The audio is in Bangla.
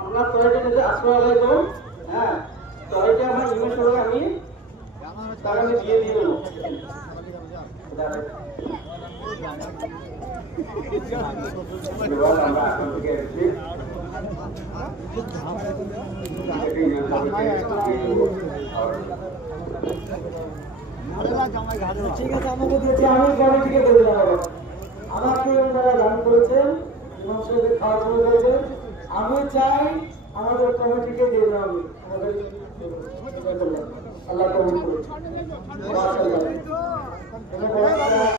আমরা কয়টা নিতে আসসালামু আলাইকুম। হ্যাঁ, কয়টা আমার ইমেজ করে আমি তারা আমি দিয়ে দেব। আমরা এখন থেকে এসেছি। ঠিক আছে, আমাকে দিয়েছি, আমি কমিটিকে দিয়ে দিলাম। আমাকে ওনারা দান করেছেন, ইমাম সাহেবের খাওয়া শুরু করেছেন। আমি চাই আমাদের কমিটিকে দিয়ে দেওয়া হবে। আল্লাহ কবুল করুন।